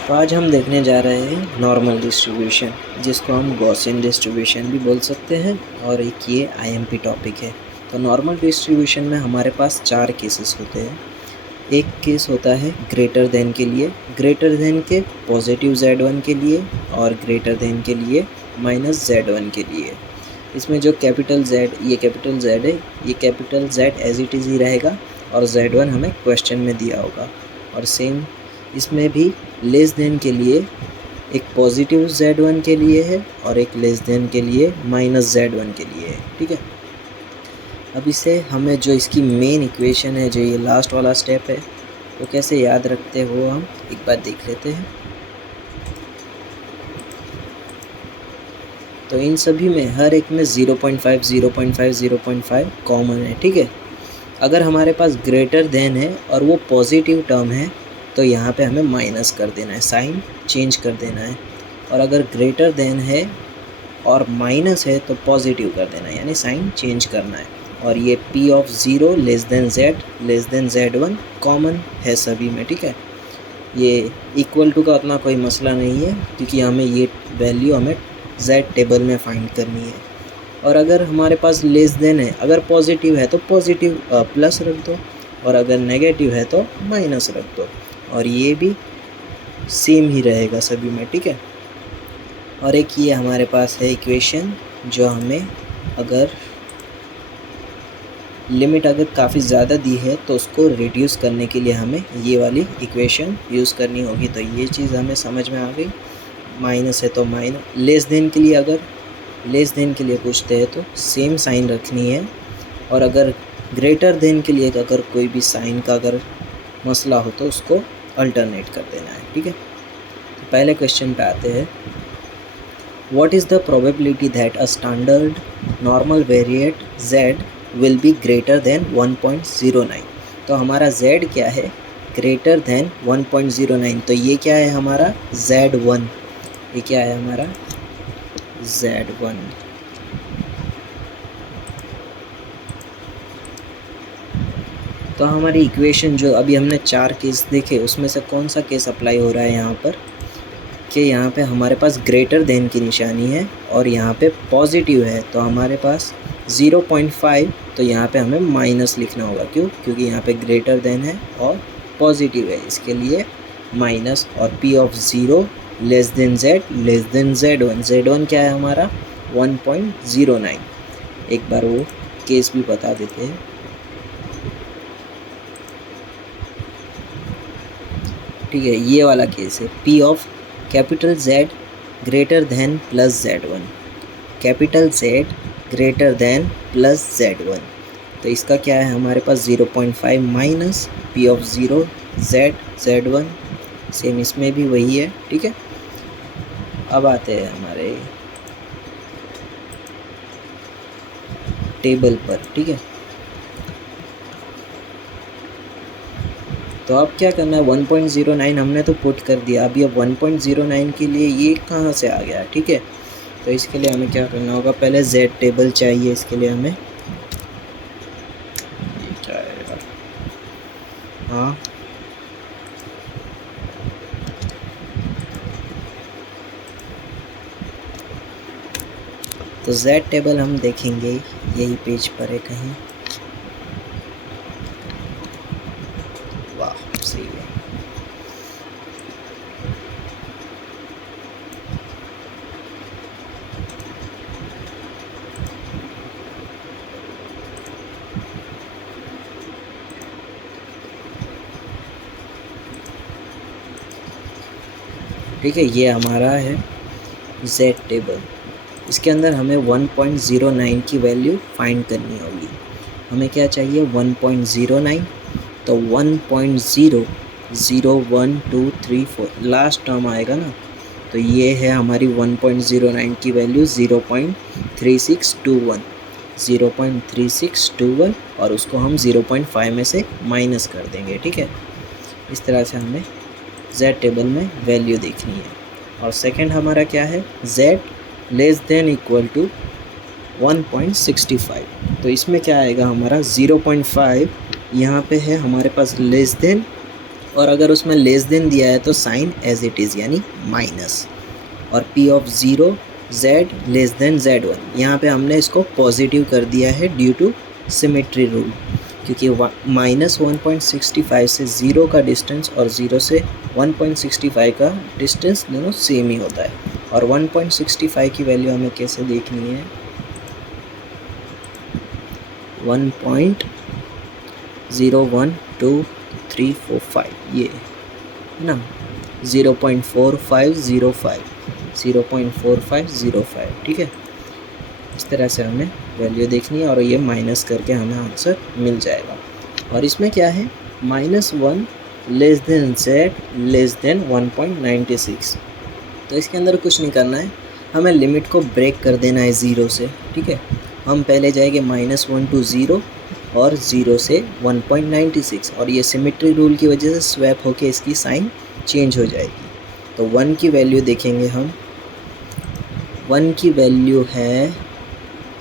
तो आज हम देखने जा रहे हैं नॉर्मल डिस्ट्रीब्यूशन, जिसको हम गॉसियन डिस्ट्रीब्यूशन भी बोल सकते हैं, और एक ये आईएमपी टॉपिक है। तो नॉर्मल डिस्ट्रीब्यूशन में हमारे पास 4 केसेस होते हैं। एक केस होता है ग्रेटर देन के लिए, ग्रेटर देन के पॉजिटिव z1 के लिए, और ग्रेटर देन के लिए माइनस z1 के लिए। इसमें जो कैपिटल Z, ये कैपिटल Z है, ये capital Z as it is ही रहेगा, और z1 हमें क्वेश्चन में दिया होगा। और सेम इसमें भी लेस देन के लिए एक पॉजिटिव z1 के लिए है और एक लेस देन के लिए माइनस z1 के लिए है, ठीक है। अब इसे हमें जो इसकी मेन इक्वेशन है, जो ये लास्ट वाला स्टेप है, वो कैसे याद रखते हो हम एक बार देख लेते हैं। तो इन सभी में हर एक में 0.5 0.5 0.5 कॉमन है, ठीक है। अगर हमारे पास ग्रेटर देन है और वो पॉजिटिव टर्म है तो यहाँ पे हमें माइनस कर देना है, साइन चेंज कर देना है। और अगर ग्रेटर देन है और माइनस है तो पॉजिटिव कर देना है, यानी साइन चेंज करना है। और ये p of 0 less than z1 common है सभी में, ठीक है। ये इक्वल टू का उतना कोई मसला नहीं है, क्योंकि हमें ये वैल्यू हमें z टेबल में फाइंड करनी है। और अगर हमारे पास लेस देन है, अगर पॉजिटिव है तो पॉजिटिव प्लस रख दो, और अगर नेगेटिव है तो माइनस रख दो, और ये भी सेम ही रहेगा सभी में, ठीक है। और एक ये हमारे पास है इक्वेशन, जो हमें अगर लिमिट अगर काफ़ी ज़्यादा दी है तो उसको रिड्यूस करने के लिए हमें ये वाली इक्वेशन यूज़ करनी होगी। तो ये चीज़ हमें समझ में आ गई। माइनस है तो माइनस, लेस देन के लिए अगर लेस देन के लिए पूछते हैं तो सेम साइन रखनी है, और अगर ग्रेटर देन के लिए अगर कोई भी साइन का अगर मसला हो तो उसको अल्टरनेट कर देना है, ठीक है। तो पहले क्वेश्चन पे आते हैं। What is the probability that a standard normal variate z will be greater than 1.09। तो हमारा z क्या है, ग्रेटर देन 1.09। तो ये क्या है हमारा z1, ये क्या है हमारा z1। तो हमारी इक्वेशन जो अभी हमने 4 केस देखे, उसमें से कौन सा केस अप्लाई हो रहा है यहाँ पर, कि यहाँ पे हमारे पास ग्रेटर देन की निशानी है और यहाँ पे पॉजिटिव है। तो हमारे पास 0.5, तो यहाँ पे हमें माइनस लिखना होगा। क्यों? क्योंकि यहाँ पे ग्रेटर देन है और पॉजिटिव है, इसके लिए माइनस। और p of 0 less than z1, z1 क्या है हमारा 1.09। एक बार वो केस भी बता देते हैं। ठीक है, ये वाला केस है, p of capital Z greater then plus z1, capital Z greater then plus z1। तो इसका क्या है हमारे पास 0.5 minus p of 0 z1, same इसमें भी वही है, ठीक है। अब आते हैं हमारे टेबल पर, ठीक है। तो अब क्या करना है, 1.09 हमने तो पुट कर दिया। अभी अब 1.09 के लिए ये कहाँ से आ गया, ठीक है। तो इसके लिए हमें क्या करना होगा, पहले z टेबल चाहिए। इसके लिए हमें ये क्या आएगा, हाँ, तो z टेबल हम देखेंगे, यही पेज पर है कहीं। वाह, सही है। ठीक है, ये हमारा है z टेबल। इसके अंदर हमें 1.09 की वैल्यू फाइंड करनी होगी। हमें क्या चाहिए, 1.09। तो 1.0 0 1 2 3 4 लास्ट टर्म आएगा ना, तो ये है हमारी 1.09 की वैल्यू 0.3621, 0.3621, और उसको हम 0.5 में से माइनस कर देंगे, ठीक है। इस तरह से हमें z टेबल में वैल्यू देखनी है। और सेकंड हमारा क्या है, z less than equal to 1.65। तो इसमें क्या आएगा हमारा 0.5, यहाँ पे है हमारे पास लेस देन, और अगर उसमें लेस देन दिया है तो साइन एज इट इज़ यानी माइनस। और P of zero Z less than Z1, यहाँ पे हमने इसको पॉजिटिव कर दिया है ड्यू टू सिमेट्री रूल, क्योंकि -1.65 से 0 का डिस्टेंस और 0 से 1.65 का डिस्टेंस दोनों सेम ही होता है। और 1.65 की वैल्यू हमें कैसे देखनी है, 1.012345 ये है ना, 0.4505, 0.4505, ठीक है। इस तरह से हमें वैल्यू देखनी है और ये माइनस करके हमें आंसर मिल जाएगा। और इसमें क्या है, -1 less than Z less then 1.96। तो इसके अंदर कुछ नहीं करना है, हमें लिमिट को ब्रेक कर देना है 0 से, ठीक है। हम पहले जाएंगे -1 to 0 और 0 से 1.96, और ये सिमेट्री रूल की वजह से स्वैप होके इसकी साइन चेंज हो जाएगी। तो 1 की वैल्यू देखेंगे हम, 1 की वैल्यू है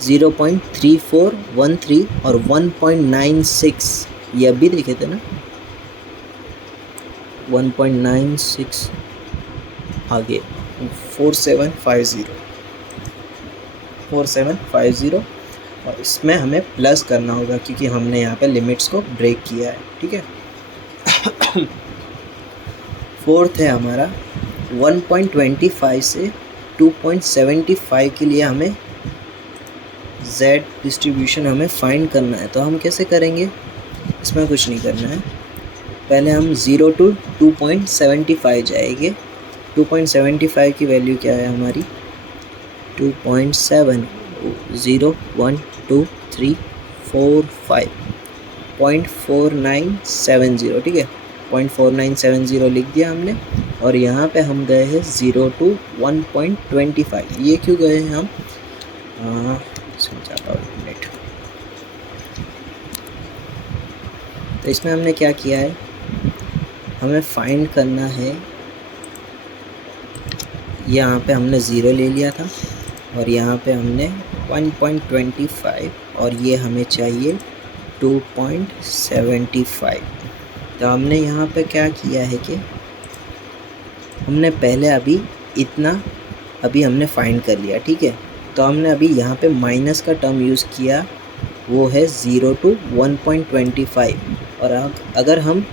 0.3413 और 1.96 ये अभी देखे थे ना, 1.96 आगे 4750 और इसमें हमें प्लस करना होगा क्योंकि हमने यहाँ पे लिमिट्स को ब्रेक किया है, ठीक है। फोर्थ है हमारा 1.25 से 2.75 के लिए हमें Z डिस्ट्रीब्यूशन हमें फाइंड करना है। तो हम कैसे करेंगे, इसमें कुछ नहीं करना है, पहले हम 0 to 2.75 जाएंगे। 2.75 की वैल्यू क्या है हमारी, 2.7 0 1 2 3 4 5 0.4970, ठीक है। 0.4970 लिख दिया हमने, और यहाँ पे हम गए हैं 0 to 1.25। ये क्यों गए हैं हम, समझाता हूँ एक मिनट। तो इसमें हमने क्या किया है, हमें फाइंड करना है, यहाँ पे हमने 0 ले लिया था और यहाँ पे हमने 1.25 और ये हमें चाहिए 2.75। तो हमने यहाँ पे क्या किया है कि हमने पहले अभी हमने फाइंड कर लिया, ठीक है। तो हमने अभी यहाँ पे माइनस का टर्म यूज़ किया, वो है 0 to 1.25। और अगर हम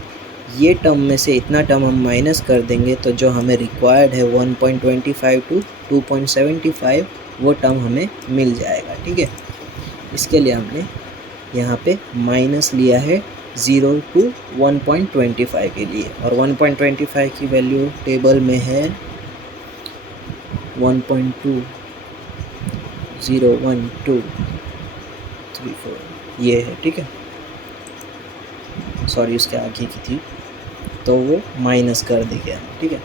ये टर्म में से इतना टर्म हम माइनस कर देंगे तो जो हमें रिक्वायर्ड है 1.25 to 2.75 वो टर्म हमें मिल जाएगा, ठीक है। इसके लिए हमने यहाँ पे माइनस लिया है 0 to 1.25 के लिए, और 1.25 की वैल्यू टेबल में है 1.2 0 1 2 3 4 ये है, ठीक है। सॉरी उसके आगे की थी, तो वो माइनस कर दी गया, ठीक है।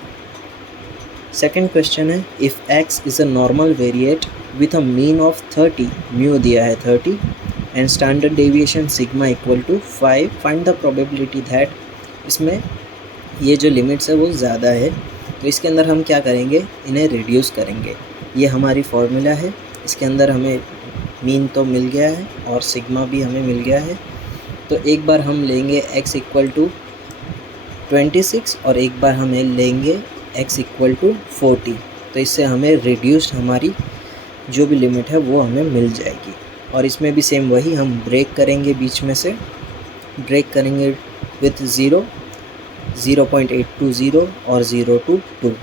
सेकंड क्वेश्चन है, if x is a normal variate with a mean of 30, mu दिया है 30 and standard deviation sigma equal to 5, find the probability that. इसमें ये जो लिमिट्स है वो ज़्यादा है, तो इसके अंदर हम क्या करेंगे, इन्हें रिड्यूस करेंगे। ये हमारी फॉर्मूला है, इसके अंदर हमें मीन तो मिल गया है और सिग्मा भी हमें मिल गया है। तो एक बार हम लेंगे x इक्वल टू 26 और एक बार हमें लेंगे x इक्वल टू 40। तो इससे हमें रिड्यूस्ड हमारी जो भी लिमिट है वो हमें मिल जाएगी। और इसमें भी सेम वही हम ब्रेक करेंगे, बीच में से ब्रेक करेंगे विथ 0 0.820 और 0 to 2।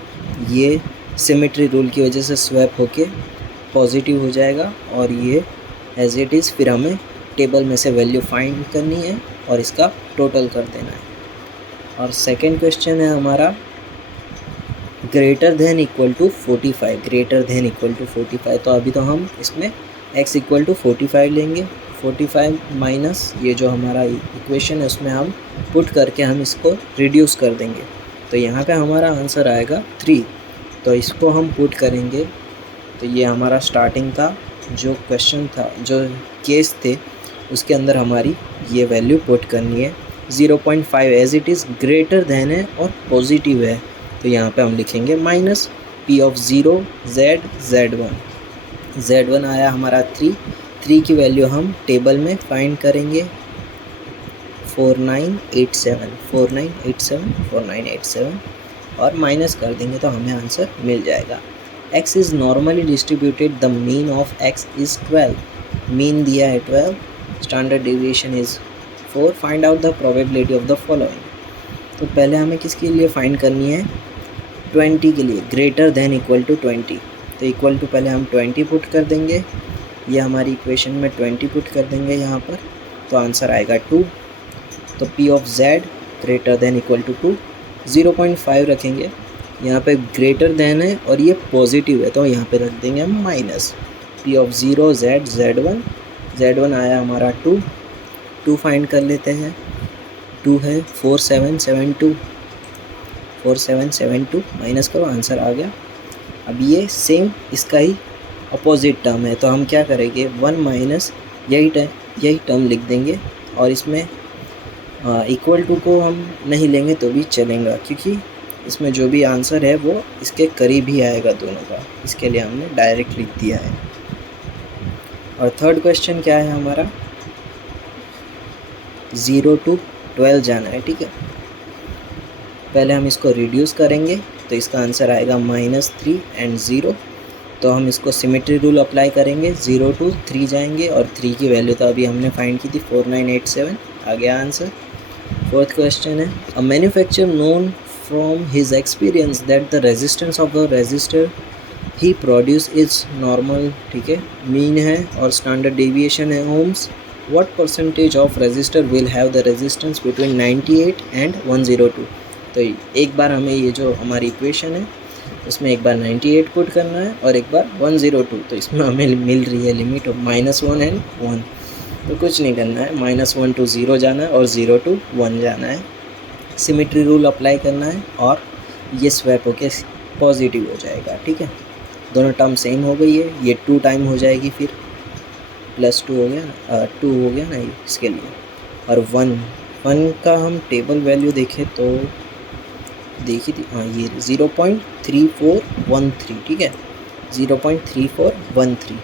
ये सिमेट्री रूल की वजह से स्वैप होके पॉजिटिव हो जाएगा और ये एज इट इज़। फिर हमें टेबल में से वैल्यू फाइंड करनी है और इसका टोटल कर देना है। और सेकंड क्वेश्चन है हमारा greater than equal to 45, greater than equal to 45। तो अभी तो हम इसमें x इक्वल टू 45 लेंगे, 45 माइनस ये जो हमारा इक्वेशन है उसमें हम पुट करके हम इसको रिड्यूस कर देंगे। तो यहाँ पे हमारा आंसर आएगा 3। तो इसको हम पुट करेंगे, तो ये हमारा स्टार्टिंग का जो क्वेश्चन था, जो केस थे, उसके अंदर हमारी ये वैल्यू पुट करनी है। 0.5 as it is greater than है और पॉजिटिव है, तो यहाँ पे हम लिखेंगे minus p of 0 z z1 आया हमारा 3 की वैल्यू हम टेबल में फाइंड करेंगे 4987 4987 4987 और माइनस कर देंगे तो हमें आंसर मिल जाएगा। x is normally distributed, the mean of x is 12, mean दिया है 12, standard deviation is 4, find out the probability of the following. तो पहले हमें किसके लिए फाइंड करनी है, 20 के लिए, ग्रेटर देन इक्वल टू 20। तो इक्वल टू पहले हम 20 पुट कर देंगे, ये हमारी इक्वेशन में 20 पुट कर देंगे यहाँ पर, तो आंसर आएगा 2। तो P of Z greater than equal to 2, 0.5 रखेंगे, यहाँ पे ग्रेटर देन है और ये पॉजिटिव है तो यहाँ पे रख देंगे हम माइनस। P ऑफ 0 Z1 आया हमारा 2 फाइंड कर लेते हैं, 2 है 4772 माइनस करो, आंसर आ गया। अब ये सेम इसका ही अपोजिट टर्म है तो हम क्या करेंगे, 1 माइनस यही टर्म लिख देंगे और इसमें इक्वल टू को हम नहीं लेंगे तो भी चलेगा, क्योंकि इसमें जो भी आंसर है वो इसके करीब ही आएगा दोनों का, इसके लिए हमने डायरेक्ट लिख दिया है। और थर्ड क्वेश्चन क्या है हमारा, 0 to 12 जाना है, ठीक है। पहले हम इसको रिड्यूस करेंगे तो इसका आंसर आएगा -3 एंड 0, तो हम इसको सिमेट्री रूल अप्लाई करेंगे, 0 to 3 जाएंगे और 3 की वैल्यू तो अभी हमने फाइंड की थी 4987, आ गया आंसर। फोर्थ क्वेश्चन है, a manufacturer known from his experience that the resistance of the resistor he produce is normal, ठीक है, मीन है और स्टैंडर्ड डेविएशन है ohms. What percentage of resistor will have the resistance between 98 and 102। तो एक बार हमें ये जो हमारी इक्वेशन है उसमें एक बार 98 पुट करना है और एक बार 102, तो इसमें हमें मिल रही है लिमिट ऑफ -1 एंड 1, तो कुछ नहीं करना है, -1 to 0 जाना है और 0 to 1 जाना है, सिमेट्री रूल अप्लाई करना है और ये स्वैप होके पॉजिटिव हो जाएगा, ठीक है। दोनों टर्म सेम हो गई है, ये 2 टाइम हो जाएगी, फिर +2 हो गया ना, 2 हो गया ना ये इसके लिए। और 1 का हम टेबल वैल्यू देखें तो देखी थी, हाँ ये 0.3413, ठीक है, 0.3413,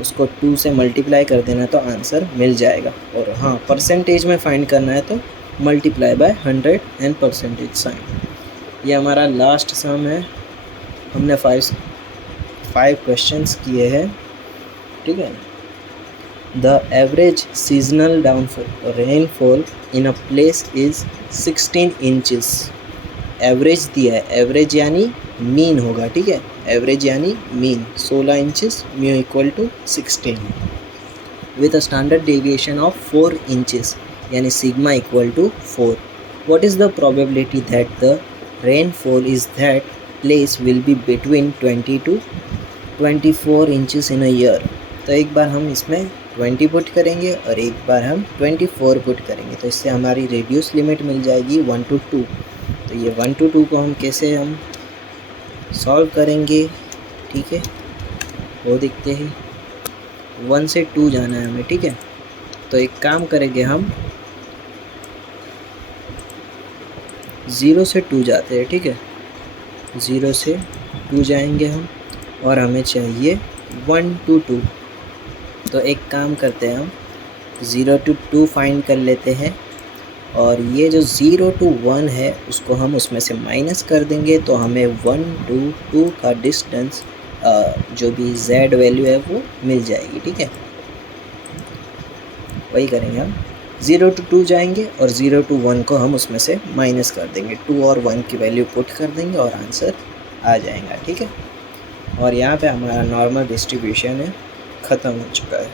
उसको 2 से मल्टीप्लाई कर देना तो आंसर मिल जाएगा। और हाँ, परसेंटेज में फाइंड करना है तो multiply by 100 and percentage sign. ये हमारा लास्ट सम है, हमने 5 क्वेश्चंस किए हैं, ठीक है। The average seasonal rainfall in a place is 16 inches. Average दिया है, एवरेज यानी मीन होगा, ठीक है, एवरेज यानी mean 16 inches, mu equal to 16, with a standard deviation of 4 inches, यानी sigma equal to 4। What is the probability that the rainfall is that place will be between 20 to 24 inches in a year. तो एक बार हम इसमें 20 put करेंगे और एक बार हम 24 put करेंगे, तो इससे हमारी रेडियस लिमिट मिल जाएगी 1 to 2। तो ये 1 to 2 को हम कैसे हम सॉल्व करेंगे, ठीक है, वो देखते हैं। 1 से 2 जाना है हमें, ठीक है। तो एक काम करेंगे, हम 0 से 2 जाते हैं, ठीक है, 0 से 2 जाएंगे हम और हमें चाहिए 1 to 2। तो एक काम करते हैं, हम 0 to 2 फाइंड कर लेते हैं और ये जो 0 to 1 है उसको हम उसमें से माइनस कर देंगे, तो हमें 1 to 2 का डिस्टेंस जो भी z वैल्यू है वो मिल जाएगी, ठीक है। वही करेंगे, हम 0 to 2 जाएंगे और 0 to 1 को हम उसमें से माइनस कर देंगे, 2 और 1 की वैल्यू पुट कर देंगे और आंसर आ जाएगा, ठीक है। और यहाँ पे हमारा नॉर्मल डिस्ट्रीब्यूशन है ख़त्म हो चुका है।